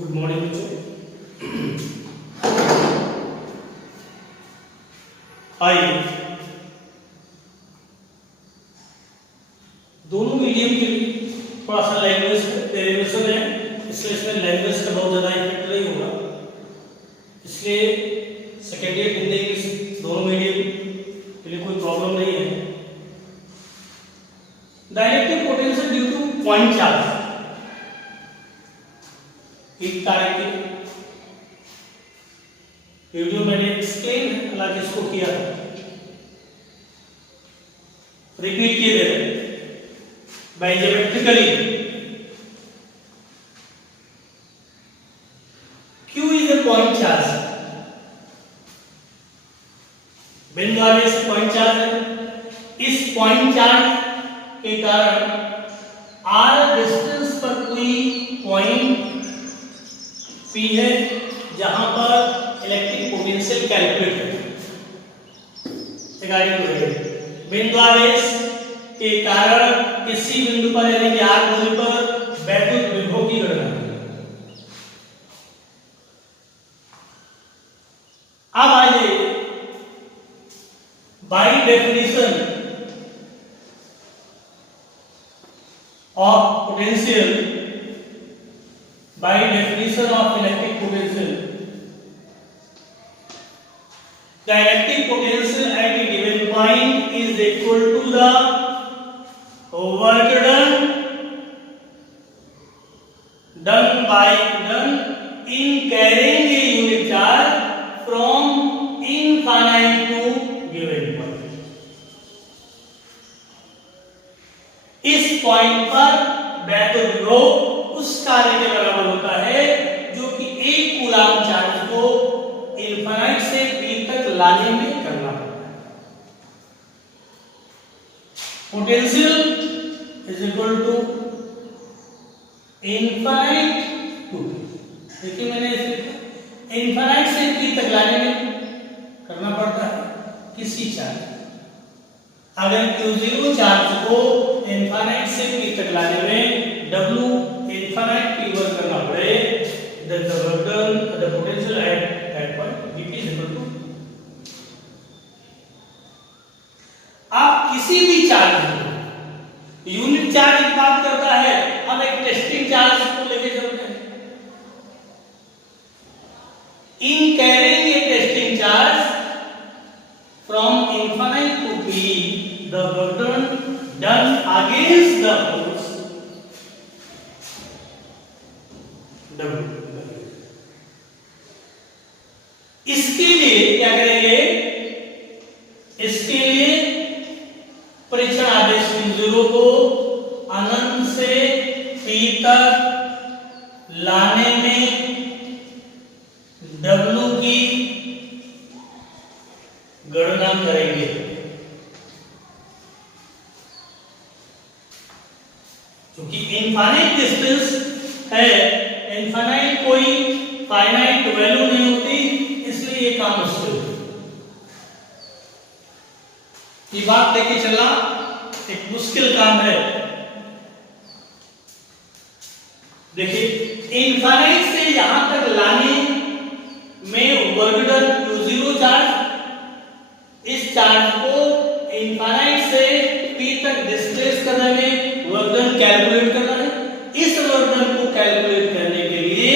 Good morning बच्चों। आइए दोनों मीडियम के लिए थोड़ा सा लैंग्वेज डेरिवेशन है, इसलिए इसमें लैंग्वेज का बहुत ज़्यादा इफेक्ट नहीं होगा। इसलिए सेकेंड ईयर हिंदी इंग्लिश दोनों मीडियम के लिए कोई प्रॉब्लम नहीं है। Directive potential due two point charge, एक तारे की वीडियो मैंने एक्सप्लेन हालांकि इसको किया, रिपीट किए दे रहे by geometrically. Q is a point charge, बिंदु आवेश पॉइंट चार्ज है। इस पॉइंट चार्ज के कारण r डिस्टेंस पर कोई पॉइंट P है जहां पर इलेक्ट्रिक पोटेंशियल कैलकुलेट है। बिंदु आवेश के कारण किसी बिंदु पर यानी कि r दूरी पर वैद्युत विभव की गणना। अब आइए by definition of potential, by definition of electric potential, the electric potential at a given point is equal to the work done in carrying a unit charge from infinite to given point। इस point पर वैद्युत विभव उस कार्य के बराबर होता है जो कि एक कूलाम चार्ज को इनफाइनाइट से p तक लाने में करना पड़ता है। Potential is equal to infinite to, देखिए मैंने इसे इनफाइनाइट से p तक लाने में करना पड़ता है किसी चार्ज। अगर q0 चार्ज को इनफाइनाइट से p तक लाने में w infinite p वर्ग करना पड़े, then the work done, the potential at that point Vp is equal to। आप किसी भी चार्ज को, यूनिट चार्ज की बात करता है, हम एक टेस्टिंग चार्ज को लेके चलते हैं। In carrying a testing charge from infinite to p, the work done against the force W। इसके लिए क्या करेंगे, इसके लिए परीक्षण आवेश q0 को अनंत से p तक लाने में W की गणना करेंगे। क्योंकि इनफाइनाइट डिस्टेंस है, इनफाइनाइट कोई फाइनाइट वैल्यू नहीं होती, इसलिए ये काम मुश्किल है। ये बात लेके चलना एक मुश्किल काम है। देखिए इनफाइनाइट से यहां तक लाने में वर्क डन q0 चार्ज, इस चार्ज को इनफाइनाइट से p तक डिस्प्लेस करने में वर्क डन कैलकुलेट करना है। इस वर्क डन को कैलकुलेट करने के लिए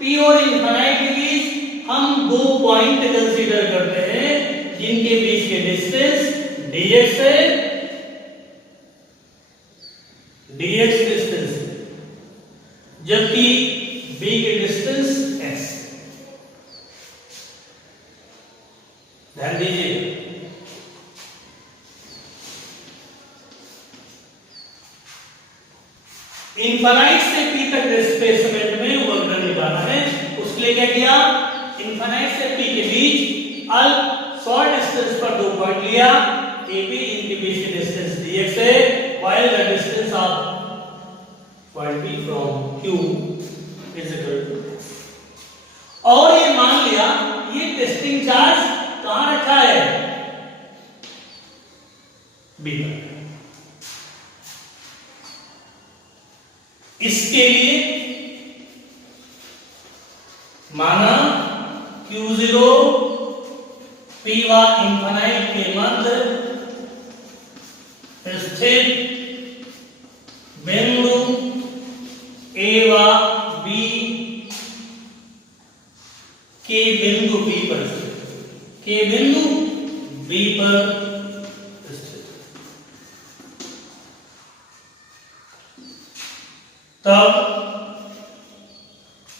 p और इनफाइनाइट के बीच हम दो पॉइंट कंसीडर करते हैं जिनके बीच के डिस्टेंस dx है, dx डिस्टेंस, जबकि b के डिस्टेंस s। ध्यान दीजिए इनफाइनाइट से p तक डिस्प्लेसमेंट में वर्क डन निकालना है। उसके लिए क्या किया, इनफाइनाइट से p के बीच अल्प शॉर्ट डिस्टेंस पर दो पॉइंट लिया, AB इनके बीच की डिस्टेंस dx है, while the distance of point P from Q is equal to x। और ये मान लिया ये टेस्टिंग चार्ज कहां रखा है, B पर। इसके लिए माना Q0 P व इंफिनाइट के मध्य स्थित बिंदु A व B के बिंदु B पर स्थित, के बिंदु B पर स्थित, तब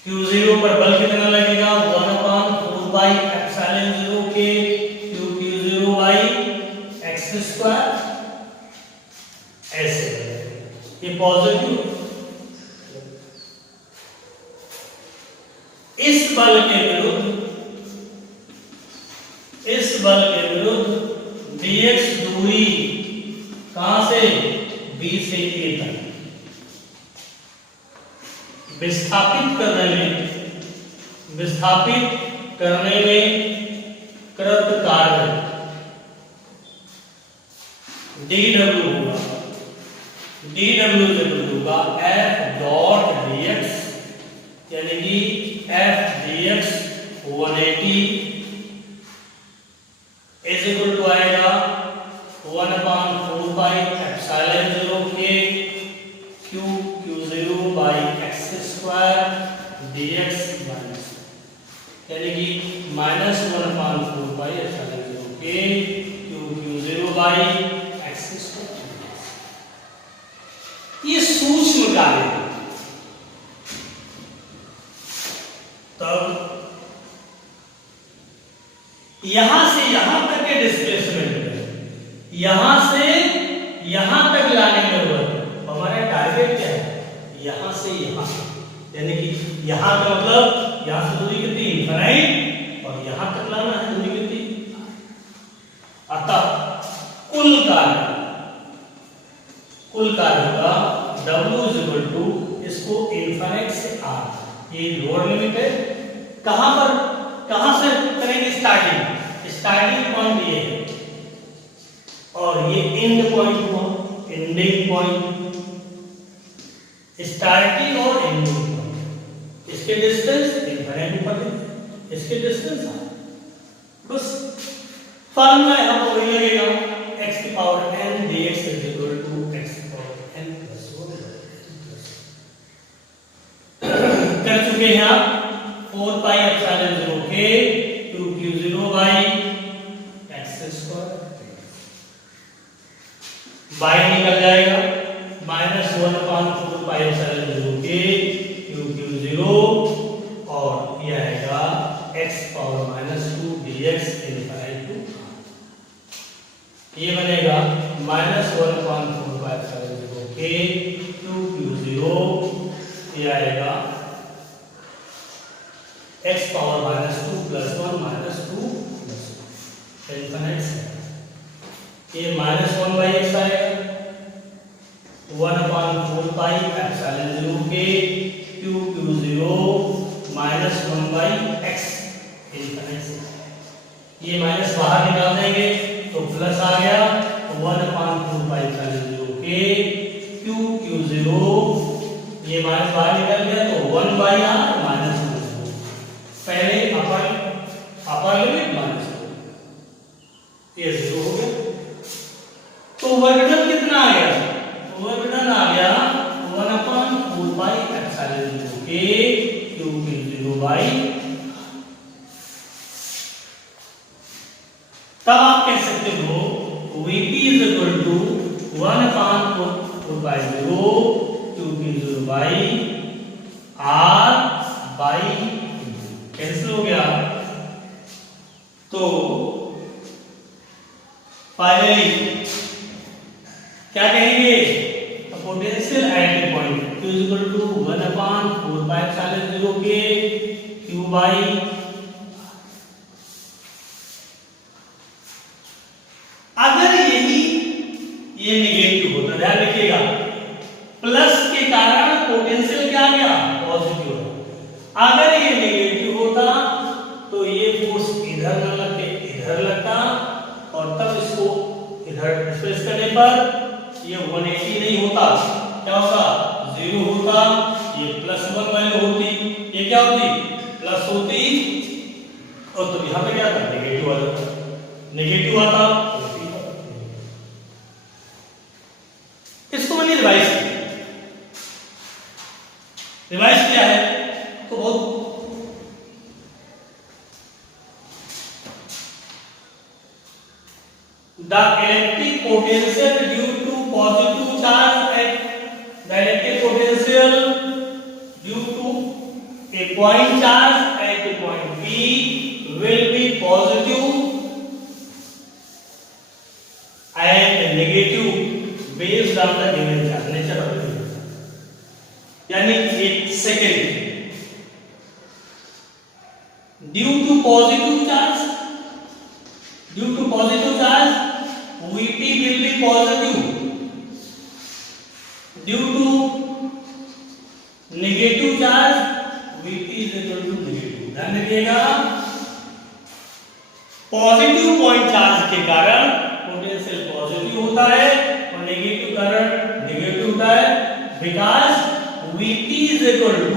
Q0 पर बल कितना लगेगा? 1/4πε0 के Q0/x²। ऐसे ये पॉजिटिव। इस बल के विरुद्ध dx दूरी कहां से? B से A तक विस्थापित करने में कृत कार्य dw जरूर होगा f डॉट dx, यानी कि f dx 180 is equal to आएगा 1/4πε0 के Q0/x² dx माइनस, यानी कि -1/4πε0 के Q0/x²। ये सूक्ष्म कार्य है। तब यहां से यहां तक के डिस्प्लेसमेंट है, यहां से यहां तक लाने में हुआ हमारा टारगेट क्या है? यहां से यहां, यानी कि यहां का मतलब यहां से दूरी कितनी? इनफाइनाइट, और यहां तक लाना है दूरी कितनी? अतः कुल कार्य होगा W इक्वल टू, इसको इनफाइनाइट से R, ये लोअर लिमिट है। कहां से करेंगे स्टार्टिंग पॉइंट ये है, और ये एंड पॉइंट हुआ, एंडिंग पॉइंट, स्टार्टिंग और एंडिंग पॉइंट। इसके डिस्टेंस इनफाइनाइट ऊपर है, इसके डिस्टेंस है। बस फार्मूला यहां पर वही लगेगा, x की power n dx is equal to x की पावर n प्लस 1। कर चुके हैं आप 4πε0 के Q0/x², बाई निकल जाएगा -1/4πε0 के Q0, और यह आएगा x⁻² dx इनफाइनाइट टू, ये बनेगा -1/4πε0 के Q0, ये आएगा x⁻² प्लस 1 माइनस 2 इनफाइनाइट से, ये -1/x आएगा 1/4πε0 के Q0 -1/x इनफाइनाइट से, ये माइनस बाहर निकाल देंगे तो प्लस आ गया, 1/4πε0 के Q0, ये माइनस बाहर निकल गया तो 1/r माइनस 1, पहले अपर लिमिट माइनस 1, ये 0 हो गया। तो वर्गडन कितना आ गया? वर्गडन आ गया 1/4πε0 के Q0/, तब आप कह सकते हो Vp is equal to 1/4π0 Q0/r/, cancel हो गया। तो फाइनली क्या कहेंगे? Potential at a point Q is equal to 1/4πε0 के Q/, अगर ये नेगेटिव होता, ध्यान रखिएगा, प्लस के कारण पोटेंशियल क्या आ गया? पॉजिटिव। अगर ये नेगेटिव होता तो ये फोर्स इधर न लगते इधर लगता, और तब इसको इधर डिस्प्लेस करने पर ये 180 नहीं होता, क्या होता? 0 होता, ये +1 वैल्यू होती, ये क्या होती? +1 प्लस होती और तो यहाँ पे क्या था नेगेटिव आ जाता, नेगेटिव आता। इसको मैंने रिवाइज किया है तो बहुत the electric potential due to positive charge at the electric potential due to a point charge at the point P will be positive and negative based on the given charge nature of it। यानी एक second due to positive charge Vp will be positive due to negative charge Vp is equal to negative। ध्यान रखिएगा positive point charge के कारण potential positive होता है और negative कारण नेगेटिव होता है because Vp is equal to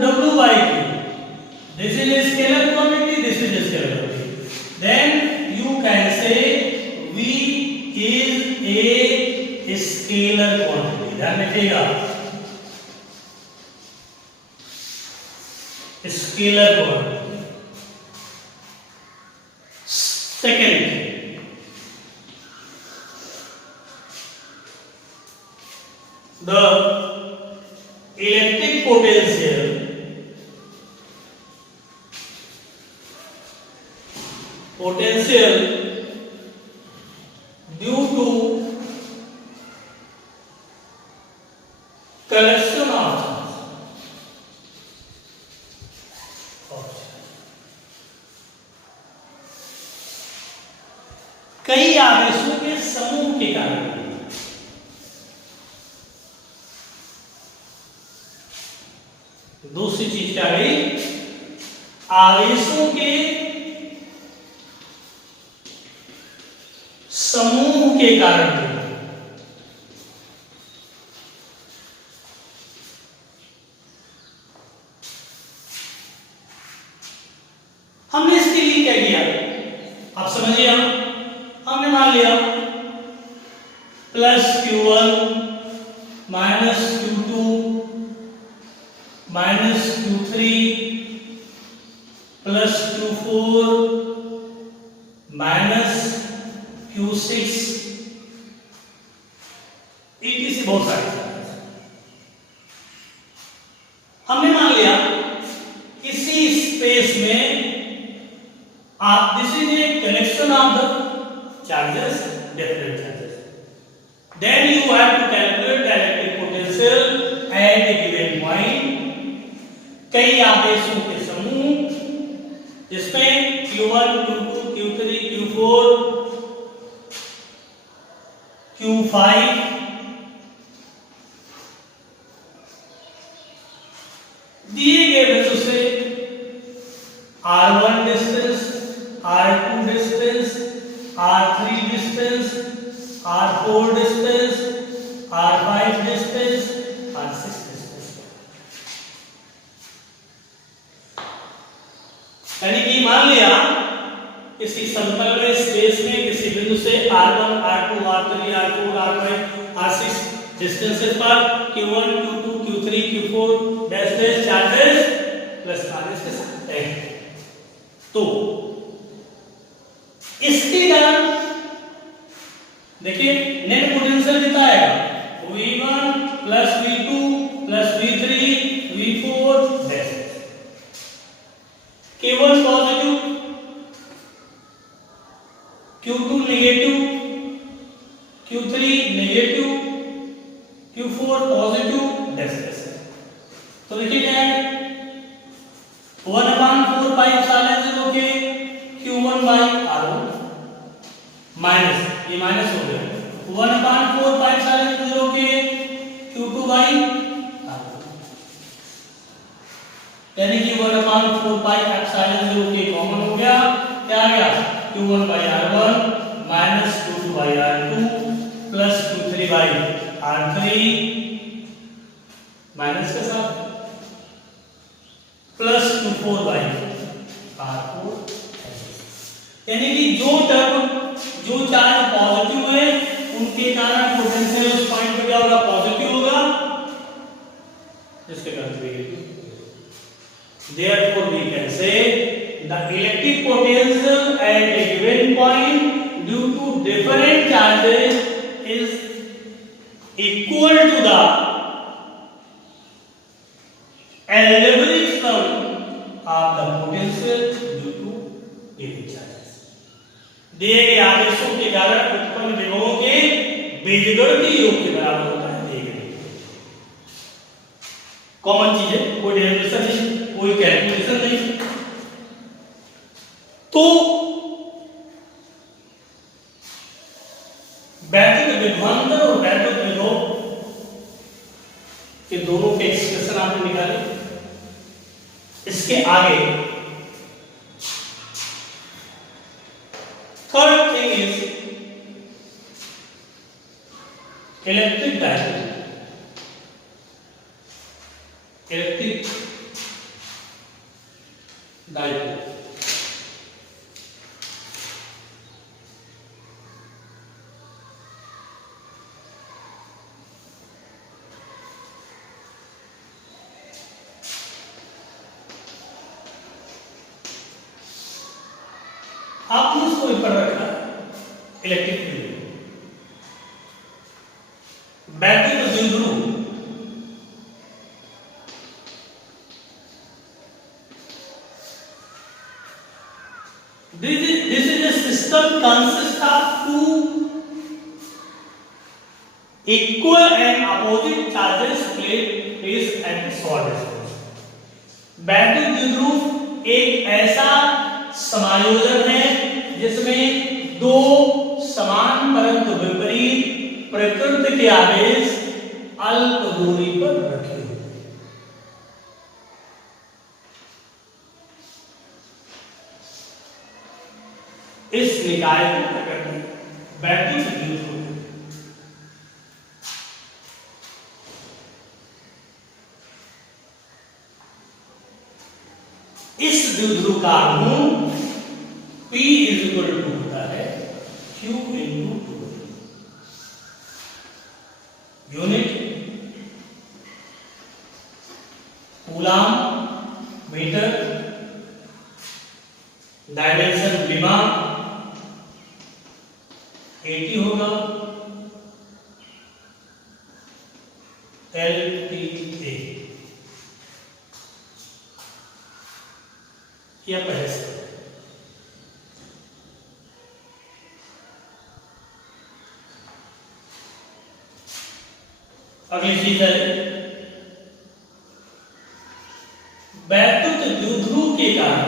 W by Q। This is a scalar quantity, this is a scalar quantity, then you can say V is a scalar quantity। ध्यान रखिएगा scalar quantity। Second, the electric potential due to collection of कई आवेशों के समूह के कारण दूसरी चीज क्या गई आवेशों के समूह के कारण हमने इसके लिए क्या किया आप समझिए। हमने मान लिया plus Q1 minus Q2 minus Q3 plus Q4 minus Q6 etc बहुत सारे हमने मान लिया इसी स्पेस में आप this is a connection of the charges, different charges, then you have to calculate the electric potential at a given point। कई आवेशों के समूह जिसमें Q1 Q2 Q3 Q4 Q5 दिए गए बिंदु से R1 distance R2 distance R3 distance, R4 distance, R5 distance, R6 distance। यानी कि मान लिया किसी समतल में स्पेस में किसी बिंदु से R1, R2, R3, R4, R5, R6 distances पर Q1, Q2, Q3, Q4 dash dash charges plus charges के साथ है। तो इसके कारण देखिए नेट पोटेंशियल कितना आएगा V1 plus V2 plus V3 V4 dash Q1 positive Q2 negative Q3 negative Q4 positive dash dash. तो देखिए क्या है 1/4 पाई एप्सिलॉन 0 के Q1 by R1 माइनस ये माइनस हो गया 1/4 पाई एप्सिलॉन 0 के Q2 by R1 यानी कि 1/4 पाई एप्सिलॉन 0 के कॉमन हो गया क्या आ गया Q1 by R1 minus Q2 by R2 plus Q3 by R3 minus के साथ प्लस 2,4/r4, यानी कि जो चार्ज पॉजिटिव है उनके कारण पोटेंशियल उस पॉइंट पे क्या होगा, पॉजिटिव होगा, जिसके कारण therefore we can say the electric potential at a given point due to different charges is equal to the average sum of the potential due to given charges। दिए गए आवेशों के कारण उत्पन्न विभवों के बीजगणितीय योग के बराबर होता है। दिए गए कॉमन चीज है, कोई डेरिवेशन नहीं, कोई कैलकुलेशन नहीं। तो वैद्युत विभवांतर और वैद्युत विभव के दोनों के एक्सप्रेशन आपने निकाले। इसके आगे third thing is electric dipole. Electric dipole आपने इसको ऊपर रखा इलेक्ट्रिक फील्ड, वैद्युत द्विध्रुव this is a system consists of two equal and opposite charges placed at the short distance। वैद्युत द्विध्रुव एक ऐसा समायोजन है जिसमें दो समान परंतु विपरीत प्रकृति के आवेश अल्प दूरी पर रखे हुए। इस निकाय को क्या कहते हैं, वैद्युत द्विध्रुव। इस द्विध्रुव का गुण P इक्वल टू होता है Q into 2 unit coulomb metre, dimension विमा 80 होगा, LTA या पहले से अगली चीज है वैद्युत द्विध्रुव के कारण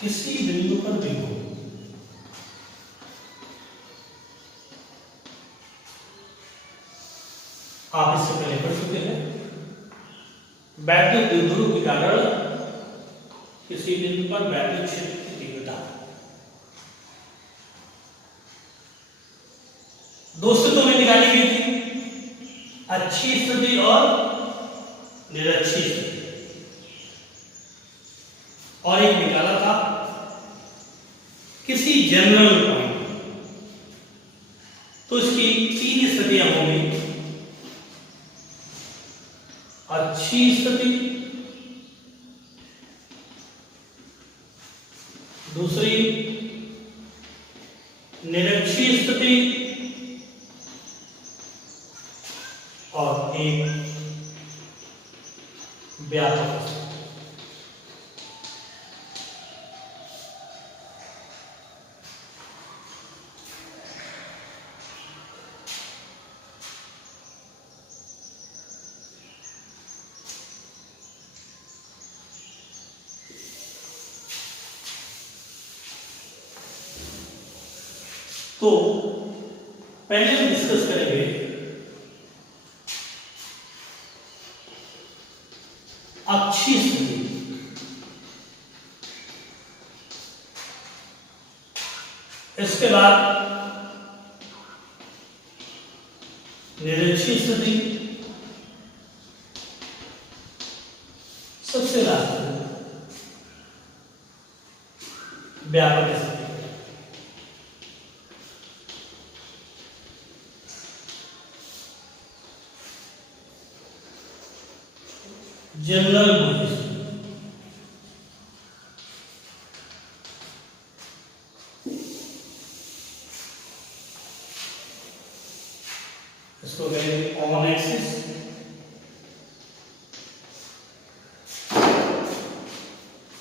किसी बिंदु पर विभव आप इससे पहले पढ़ चुके हैं। वैद्युत द्विध्रुव के कारण किसी बिंदु पर वैद्युत क्षेत्र की तीव्रता दो स्थितियों में निकाली गई थी, अच्छी स्थिति और निरक्षी स्थिति, और एक निकाला था किसी जनरल पॉइंट। तो इसकी तीन स्थितियां होंगी, अच्छी स्थिति, दूसरी निरक्षीय स्थिति और एक व्यापक। तो पहले हम डिस्कस करेंगे अच्छी स्थिति। इसके बाद निरक्षीय स्थिति, सबसे लास्ट व्यापक स्थिति। जनरल पोजीशन, इसको कहेंगे ऑन एक्सिस,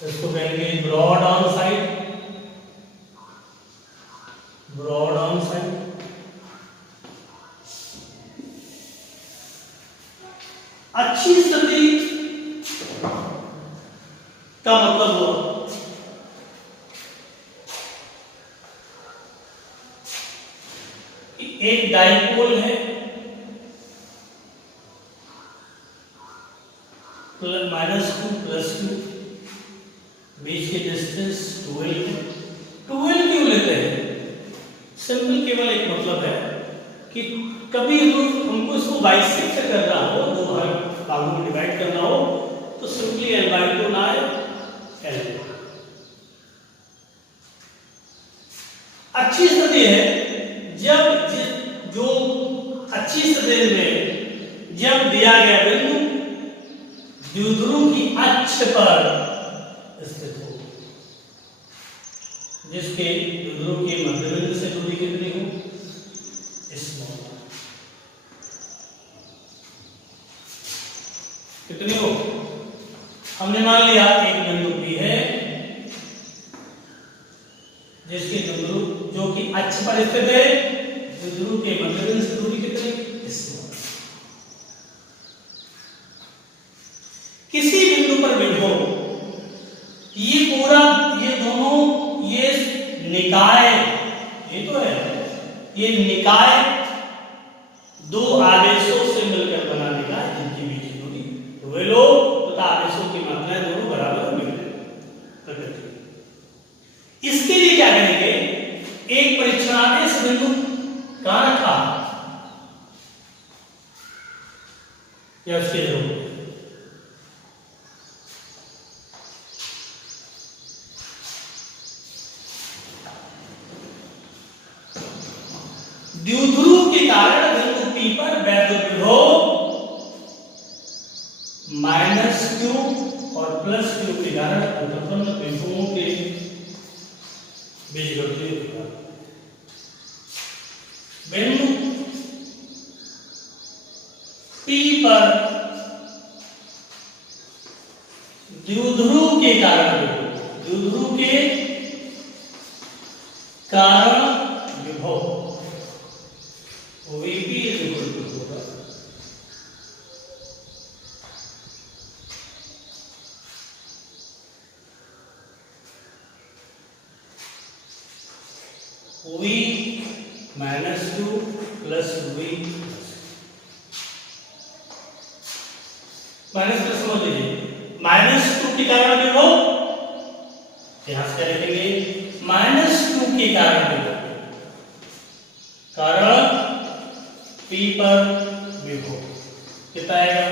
इसको कहेंगे broad on side, broad on side, अच्छी स्थिति का मतलब हुआ कि एक डाइपोल है, -2 +2, बीच की डिस्टेंस 12 है। 12 क्यों लेते हैं? सिंपल केवल एक मतलब है कि कभी हमको इसको बाइसेक्ट करना हो, दो भागों में डिवाइड करना हो, तो सिंपली L/2 ना है L। अच्छी स्थिति है जब जो अच्छी स्थिति में जब दिया गया बिंदु द्विध्रुव की अक्ष पर स्थित हो, जिसके द्विध्रुव के मध्य बिंदु से दूरी कितनी हो, कितनी हो। हमने मान लिया एक बिंदु P है जिसके द्विध्रुव जो कि अक्ष पर स्थित है, द्विध्रुव के मध्य बिंदु से दूरी कितनी, किसी बिंदु पर विभव, ये पूरा ये दोनों ये निकाय, ये तो है ये निकाय दो आवेशों से मिलकर बना निकाय जिनकी बीच की दूरी, तो वे लोग तथा आवेशों की मात्राएं दोनों बराबर मिलते प्रकृति। इसके लिए क्या करेंगे, एक परीक्षणादेश बिंदु कहां रखा या उसके जरूर द्विध्रुव के कारण बिंदु P पर वैद्युत विभव -q और +q के कारण उत्पन्न बिंदुओं के बीजगणितीय उत्पाद। बिंदु P पर द्विध्रुव के कारण विभव Vp होगा V -2 + V माइनस समझ लीजिए, -2 के कारण विभव, यहां से क्या लिखेंगे, -2 के कारण विभव, कारण P पर विभव कितना आएगा,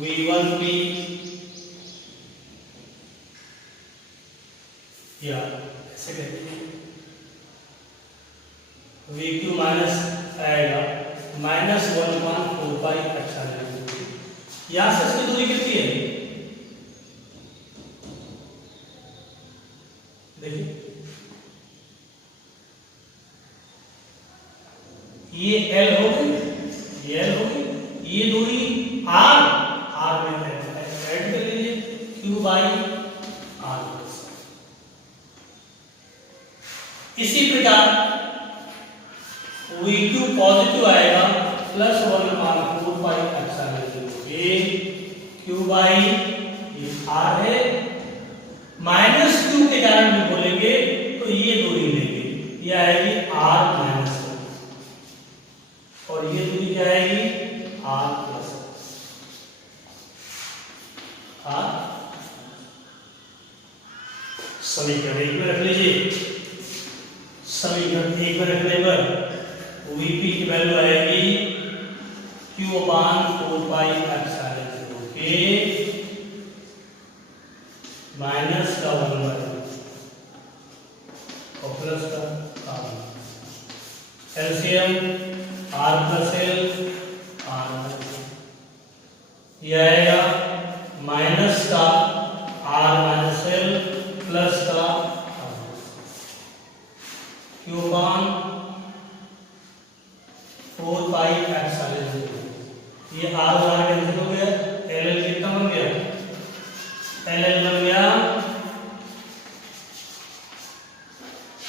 V1P या ऐसे करेंगे VQ माइनस आएगा -1/4 अच्छा नहीं, यहां से इसकी दूरी कितनी है, देखिए ये L हो गई, ये L हो गई, ये दूरी R में ऐड कर लीजिए Q/R। इसी प्रकार VQ पॉजिटिव आएगा +1/4 अच्छा ये Q/R है, -2 के कारण भी बोलेंगे तो ये दूरी लेंगे, ये आएगी R- और ये दूरी क्या आएगी R+, समीकरण एक में रख लीजिए। समीकरण एक में रखने पर Vp की वैल्यू आएगी Q/4πε0 के माइनस का 1 और प्लस का LCM R plus L R यह आएगा माइनस का R माइनस L प्लस का Q/4πε0 ये R और R कैंसिल हो गया LL कितना बन गया LL बन गया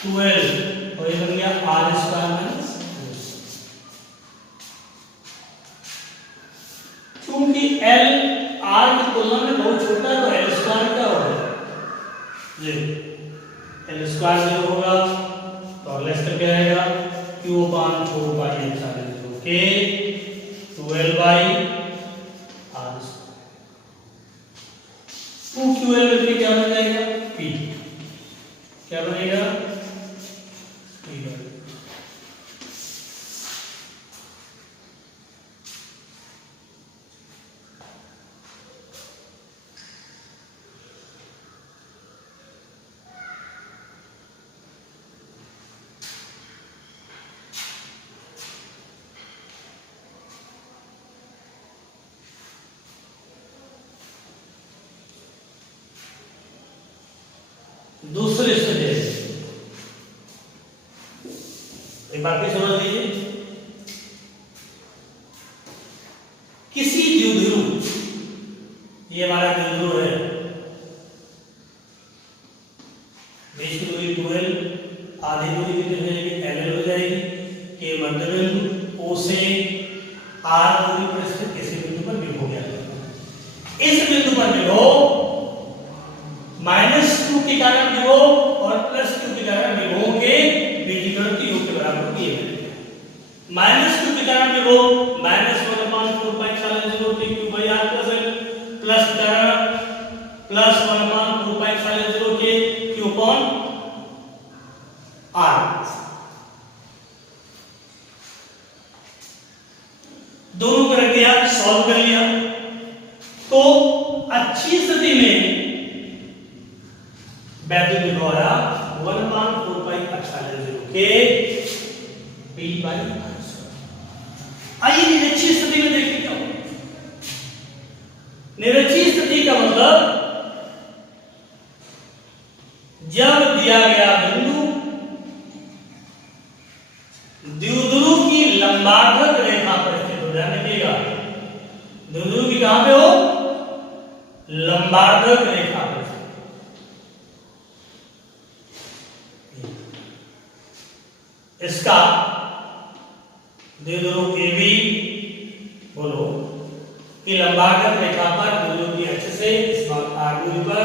12 और ये बन गया R स्क्वायर माइनस क्योंकि L R की तुलना में बहुत छोटा है तो L स्क्वायर क्या होगा जी L स्क्वायर 0 होगा तो अगला स्टेप क्या आएगा Q/4πε0 के 12/R2 2QL में क्या बन जाएगा P क्या बनेगा P दूसरे स्थिति एक बात भी समझ लीजिए किसी द्विध्रुव ये हमारा द्विध्रुव है बीच की दूरी 2L आधी दूरी कितनी हो जाएगी LL हो जाएगी के मध्य बिंदु O से R दूरी पर स्थित किसी बिंदु पर विभव गया इस बिंदु पर विभव -2 के कारण विभव और +2 के कारण विभव के बीजीगणित योग के बराबर होगी -2 के कारण विभव -1/4πε0 प्लस कारण +1/4πε0 के Q/R दोनों को रख दिया सॉल्व कर लिया तो अच्छी स्थिति में वैद्युत विभव आया 1/4πε0 के P/R। आइए निरक्षीय स्थिति में देखिए क्या होगा निरक्षीय स्थिति का मतलब जब दिया गया बिंदु द्विध्रुव की लंबार्धक रेखा पर स्थित हो ध्यान रखिएगा द्विध्रुव की कहां पे हो लंबार्धक रेखा पर इसका द्विध्रुव AB बोलो कि लंबार्धक रेखा पर द्विध्रुव की अक्ष से इस बात R दूरी पर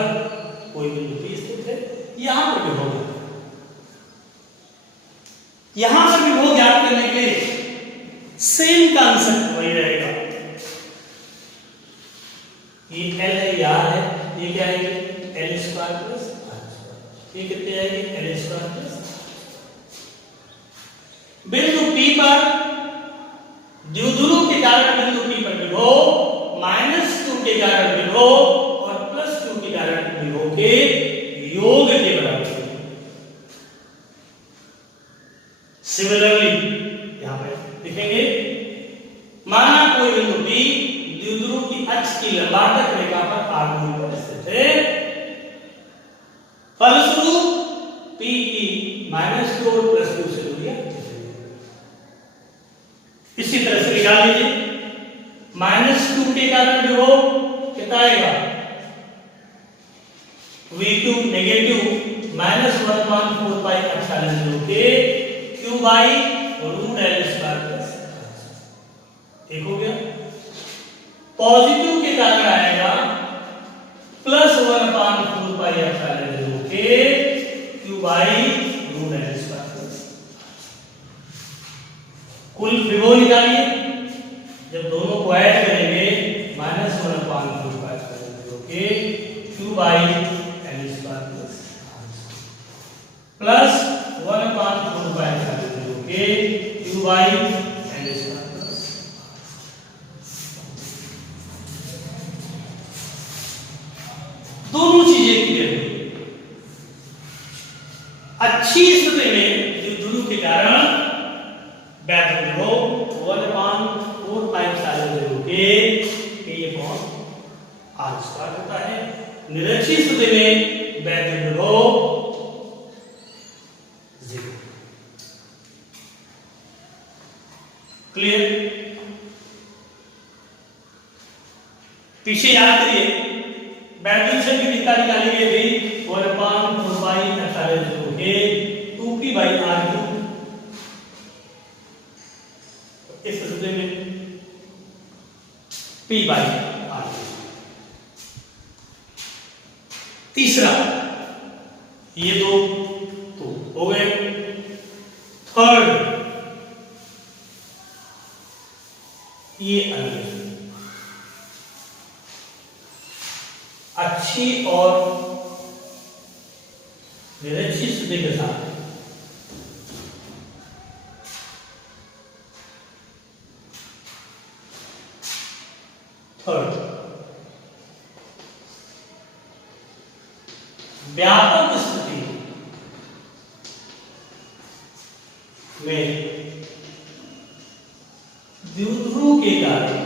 कोई बिंदु P स्थित है यहां पर विभव यहां पर विभव ज्ञात करने के लिए सेम कांसेप्ट वही रहेगा ये L है यार है ये क्या है L स्क्वायर प्लस ये कितने आएगी L स्क्वायर प्लस बिंदु P पर द्विध्रुव के कारण बिंदु P पर विभव -2 के कारण विभव और +2 के कारण विभव के योग के बराबर सिमिलरली यहां पे लिखेंगे माना कोई बिंदु P द्विध्रुव की अक्ष की लंबार्धक रेखा पर R दूरी पर स्थित है फलस्वरूप P की -2 और +2 से दूरियां इसी तरह से निकाल लीजिए -2 के कारण विभव कितना आएगा V2 नेगेटिव -1/4πε0 के Q/√L²। ठीक हो गया पॉजिटिव के कारण आएगा +1/4πε0 के Q/√L²। कुल विभव निकालिए जब दोनों को ऐड करेंगे -1/4πε0 के Q/L² प्लस 1/4 दोनों चीजें क्लियर हुई। अच्छी स्थिति में द्विध्रुव के कारण बैध विभव 1/4πε0 के ये बॉन्ड आज स्टार्ट होता है। निरक्षी स्थिति में बैध विभव 0। क्लियर? पीछे याद करिए बैडमिंटन की कितना निकाली गई थी 1/4πε0 के 2p/r3। इस सूत्र में p/r3। तीसरा ये दो तो हो गए। थर्ड ये अलग अच्छी और निरक्षी स्थिति के साथ थर्ड व्यापक स्थिति में द्विध्रुव के कारण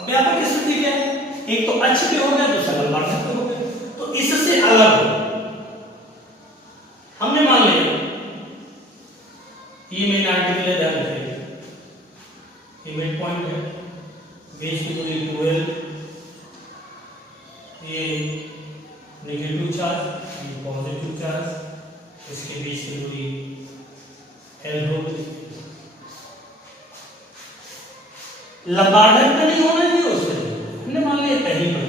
व्यापक स्थिति क्या है? एक तो अक्ष पे हो गया, दूसरा लंबार्धक पे हो गया। तो इससे अलग हमने मान लिया ये मेन आर्टिकल है, ध्यान रखिए ये मिड पॉइंट है, बेस की दूरी 12, ये नेगेटिव चार्ज, ये पॉजिटिव चार्ज, इसके बीच की दूरी L होगी। लंबार्धक पे नहीं होना चाहिए उससे, हमने मान लिया कहीं पर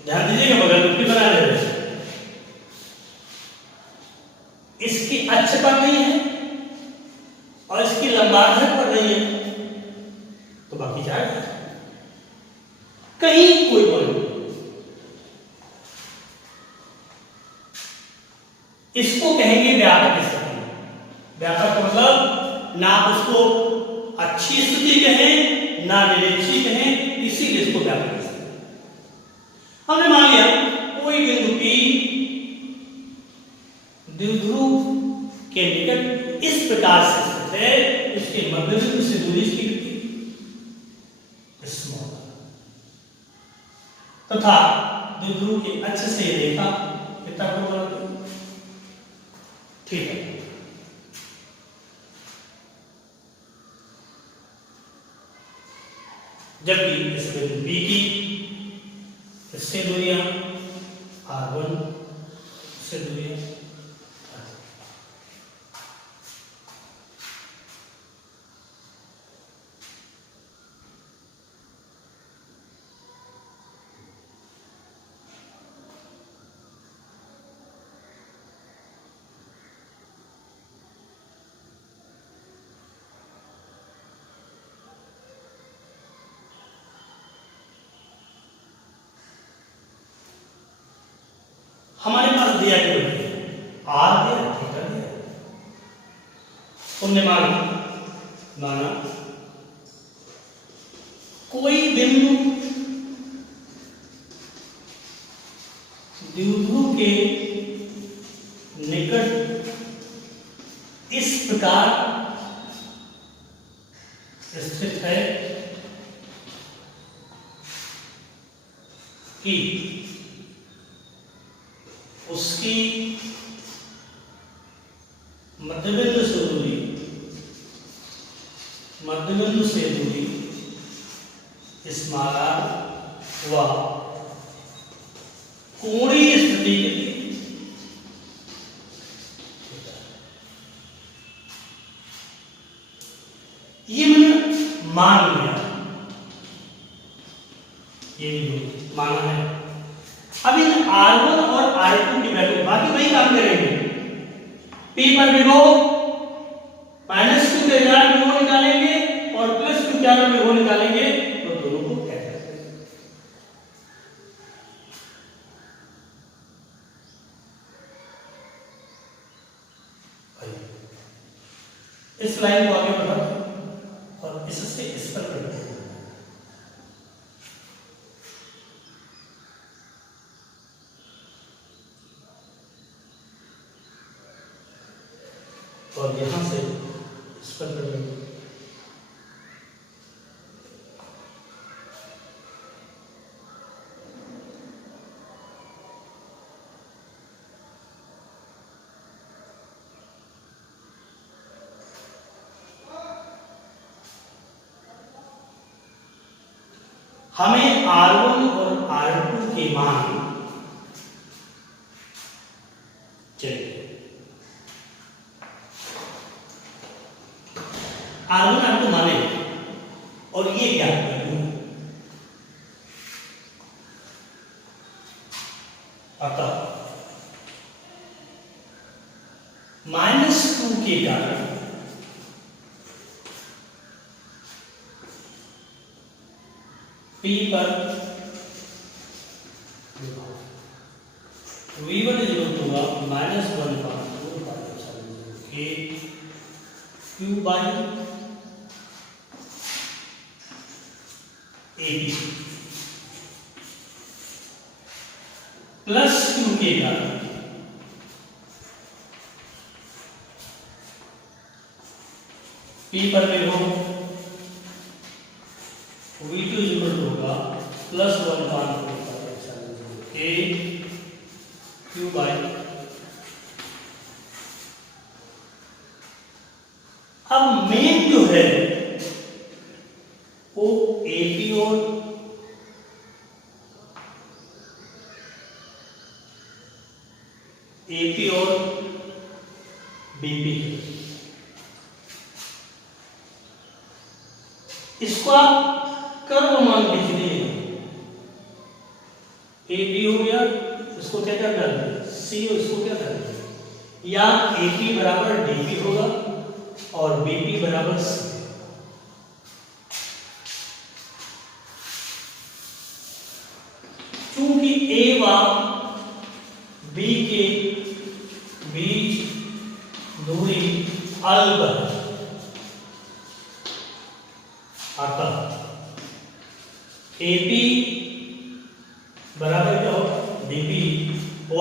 ध्यान दीजिएगा, बगल में बना रहे हैं। इसकी अक्ष पर नहीं है और इसकी लंबार्धक पर नहीं है, तो बाकी चार्ज कहीं कोई पॉइंट। इसको कहेंगे व्यापक स्थिति। व्यापक मतलब ना उसको अच्छी स्थिति कहें ना निरक्षी कहें, इसीलिए इसको व्यापक स्थिति। हमने मान लिया कोई बिंदु P द्विध्रुव के निकट इस प्रकार से स्थित है, इसके मध्य बिंदु से दूरी इसकी स्मॉल तथा द्विध्रुव के अक्ष से रेखा कितना कोण बनाती है? ठीक है। जबकि इस बिंदु B की इससे दूरियां R1 से दूरियां हमारे पास दिया क्या R दिया, थीटा दिया, तुमने माना कोई बिंदु द्विध्रुव के निकट इस प्रकार स्थित है कि उसकी मध्यबिंदु से दूरी स्मारक व कोणीय स्थिति के लिए ये मैंने मान लिया, ये भी माना है। अब इन R1 और R2 की वैल्यू बाकी वही काम करेंगे, P पर विभव -2 के ज्ञात विभव निकालेंगे और +2 के ज्ञात विभव निकालेंगे तो दोनों को ऐड कर देंगे। इस लाइन को आगे बढ़ा और इससे इस पर करते हैं। और यहां से इस पर करेंगे। हमें R1 और R2 के मान चाहिए। R1 R2 माने और ये क्या है? अतः -2 के कारण P पर V1 होगा -1/4 K Q by AB +2 के कारण P पर विभव V2 होगा +1/4 K Q by। अब मेन जो है वो AP और BP है। इसको आप कर्व मान के चलिए। AB हो गया, इसको क्या कर दें C और इसको क्या कर दें, या AP बराबर DP होगा और BP बराबर C। चूंकि A व B के बीच दूरी अल्बत अतः AP बराबर क्या होगा DP व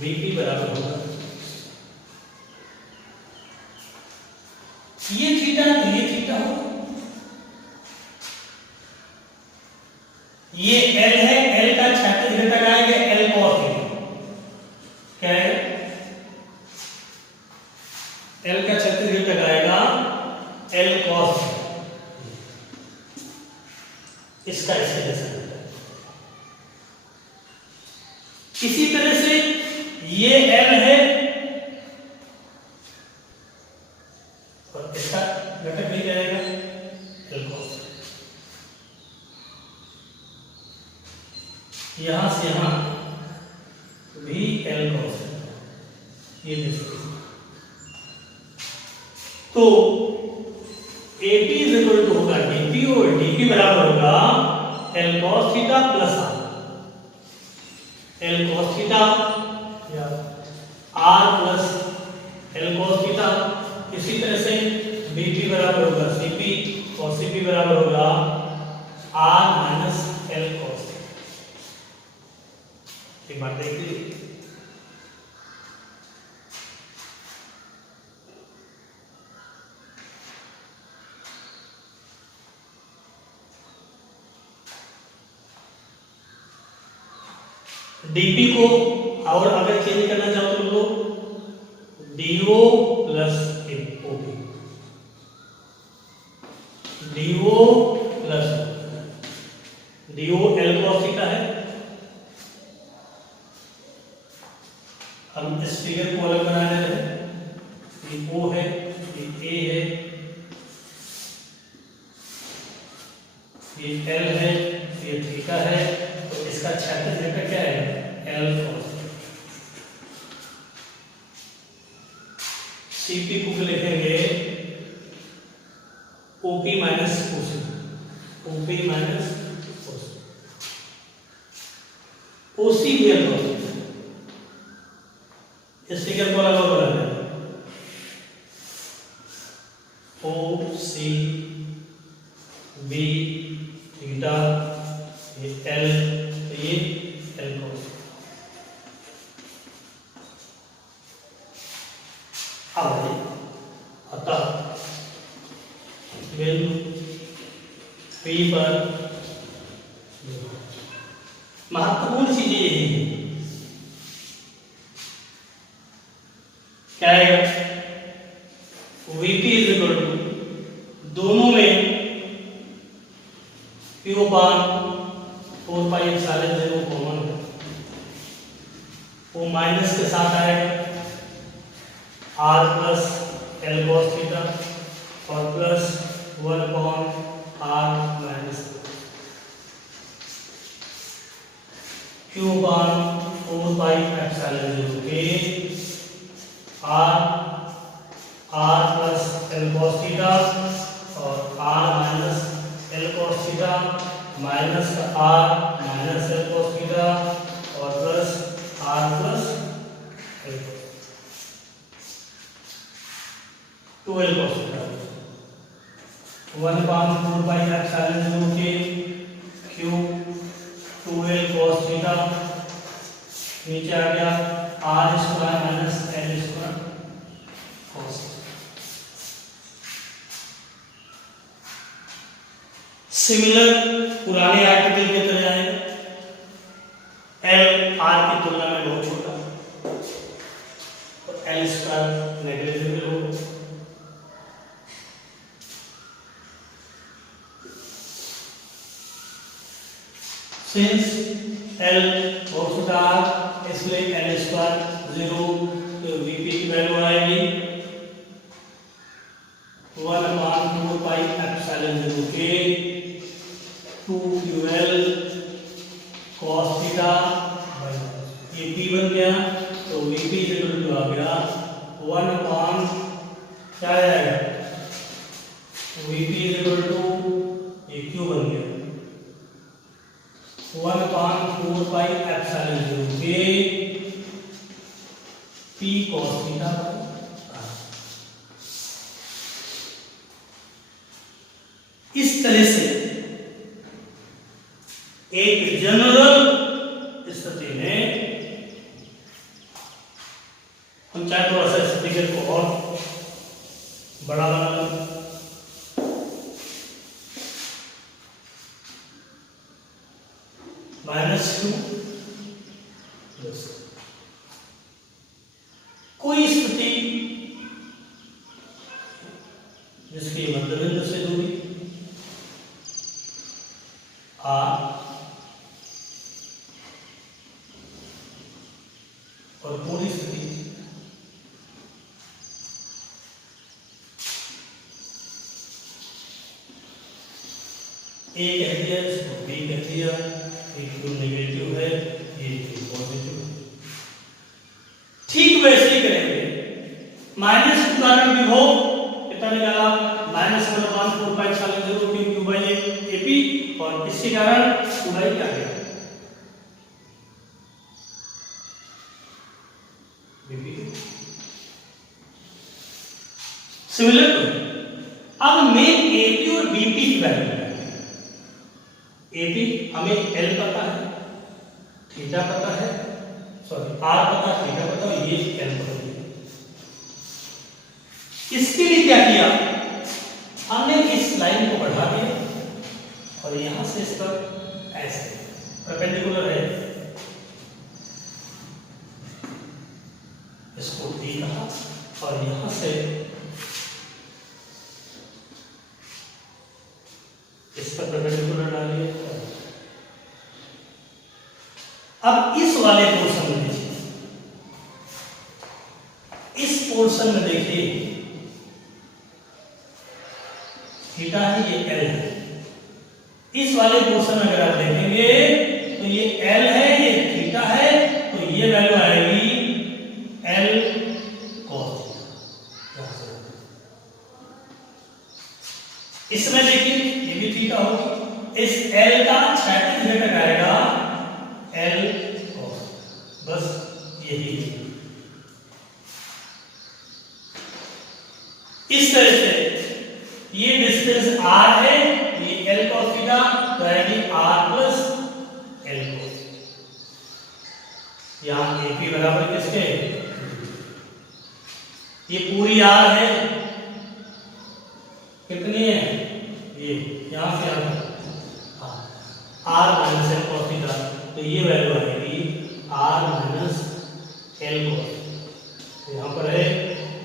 BP बराबर होगा ये थीटा हो, ये L है, L का क्षैतिज घटक आएगा L cos थीटा। क्या है L का क्षैतिज घटक आएगा L cos, इसका इसके जैसा है। इसी तरह से ये L है और इसका घटक भी जाएगा L cos। यहां से यहां भी L cos, ये देखिए। तो AP होगा DP और DP बराबर होगा L cos theta plus R। L cos theta या R plus L cos theta. इसी तरह से BP बराबर होगा CP और CP बराबर होगा R माइनस L cos। एक बात देख लीजिए, DP को और अगर चेंज करना चाहो तो लो DO plus OP, DO plus DO L cos theta है। हम इस फिगर को अलग बना रहे हैं, ये O है, ये A है, ये L है, ये थीटा है, तो इसका क्षैतिज घटक क्या है L cos। CP को लिखेंगे OP minus OC, OP minus OC भी अलग इस फिगर को अलग बनाना है। OC B थीटा ये L, तो ये L cos। अतः बिंदु P पर महत्वपूर्ण चीजें यही है। क्या है? VP इज इक्वल टू दोनों में Q बार 4 पाई एप्सिलॉन 0 कॉमन है, वो माइनस के साथ आएगा R plus L cos theta और plus 1 upon R minus Q बार 4 पाई एप्सिलॉन 0 के R plus L cos theta और R minus L cos theta minus का R minus L cos theta और plus R plus L cos 2L cos theta 1/4 pi epsilon 0 के Q 2L cos theta नीचे आ गया R square minus L square cos। Similar पुराने article की तरह आएगा, L R की तुलना में बहुत छोटा और L स्क्वायर नेग्लिजिबल होगा। सिंस L बहुत छोटा R इसलिए L स्क्वायर 0, तो VP की वैल्यू आएगी 1/4 पाई एप्सिलॉन 0 के 2QL cos थीटा, ये P बन गया तो VP इक्वल टू आ गया 1 क्या आएगा VP इक्वल टू ये Q बन गया 1/4 पाई एप्सिलॉन 0 के P cos थीटा। इस तरह से एक जनरल स्थिति में हम चाहे थोड़ा सा इस फिगर को और बड़ा बना -2 कोई स्थिति जिसकी मध्यबिंदु से दूरी R और पूरी स्थिति A कह दिया, इसको B कह दिया, ये Q नेगेटिव है, ये Q पॉजिटिव है। ठीक वैसे ही करेंगे माइनस के कारण विभव कितना निकाला -1/4 pi epsilon 0 Q by AP और इसके कारण Q बाई क्या है सिमिलर टू अब हमें AP और BP की वैल्यू निकालनी है। AP हमें L पता है, थीटा पता है, सॉरी R पता है, थीटा पता है, ये L पता है। इसके लिए क्या किया हमने इस लाइन को बढ़ा दिया और यहां से इस पर ऐसे परपेंडिकुलर है इसको D कहा और यहां से इस पर परपेंडिकुलर डालिए। अब इस वाले पोर्शन में देखिए, इस पोर्शन में देखिए थीटा है, ये L है। इस वाले पोर्शन में अगर आप देखेंगे तो ये L है, ये थीटा है, तो ये वैल्यू आएगी L cos थीटा। इस तरह से ये डिस्टेंस r है, ये l cos थीटा तो यानी r प्लस l cos। यहाँ AP बराबर किसके, ये पूरी r है, कितनी है ये, यहाँ से r minus l cos theta, तो ये वैल्यू आएगी r माइनस l cos। तो यहाँ पर है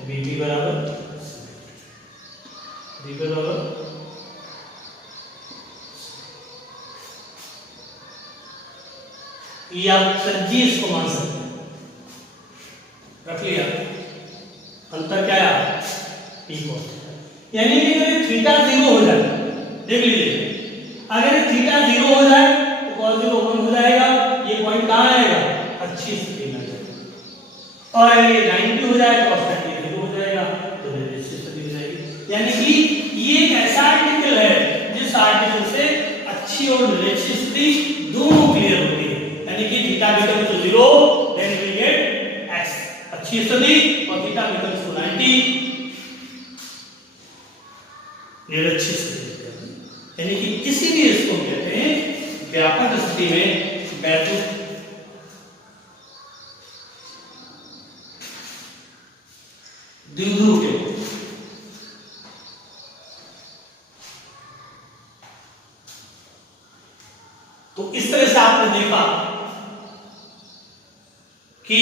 BP बराबर ये आप सज्जी इसको मान सकते हैं, रख लिया। अंतर क्या है, P cos, यानी कि अगर थीटा 0 हो जाए, देख लीजिए अगर थीटा 0 हो जाए तो cos 0 1 हो जाएगा, ये पॉइंट कहाँ आएगा, अच्छी स्थिति में जाएगा। और अगर ये 90 हो जाए cos 90 0 हो जाएगा, तो अच्छी स्थिति में जाएगी। यानी कि ये एक ऐसा आर्टिकल है जिस आर्टिकल से अच्छी और निरक्षी स्थिति दोनों क्लियर होती है। यानी कि theta becomes to 0 then we get x अच्छी स्थिति, और थीटा बिकम्स टू 90 निरक्षी स्थिति। यानी कि इसीलिए इसको कहते हैं व्यापक स्थिति में वैद्युत द्विध्रुव के। तो इस तरह से आपने देखा कि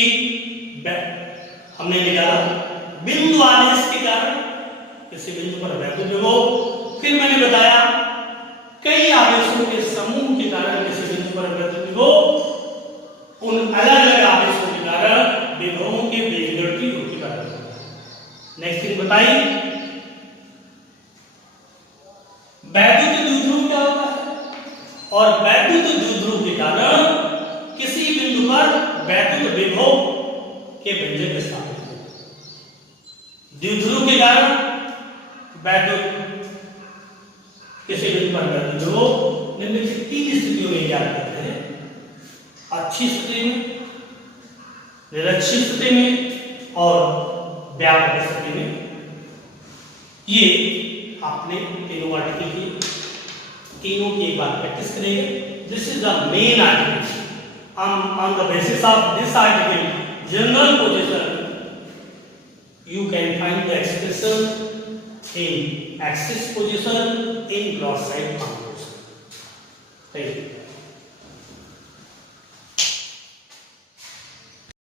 हमने निकाला बिंदु आदेश के कारण किसी बिंदु पर वैद्युत विभव, फिर मैंने बताया कई आवेशों के समूह के कारण किसी बिंदु पर वैद्युत विभव, उन अलग अलग आवेशों के कारण विभवों के वेगगति के कारण। नेक्स्ट थिंग बताई वैद्युत द्विध्रुव क्या होता है, और वैद्युत द्विध्रुव के कारण किसी बिंदु पर वैद्युत विभव के व्यंजक स्थापित होते हैं। द्विध्रुव के कारण वैद्युत किसी बिंदु पर वैद्युत विभव निम्नलिखित 3 स्थितियों में ज्ञात करते हैं, अच्छी स्थिति में, निरक्षी स्थिति में और व्यापक स्थिति में। ये आपने तीनों आर्टिकल की तीनों की एक बार प्रैक्टिस करेंगे। This is the main article. On the basis of this article, general position, you can find the expression in axis position in broadside convection. Thank you.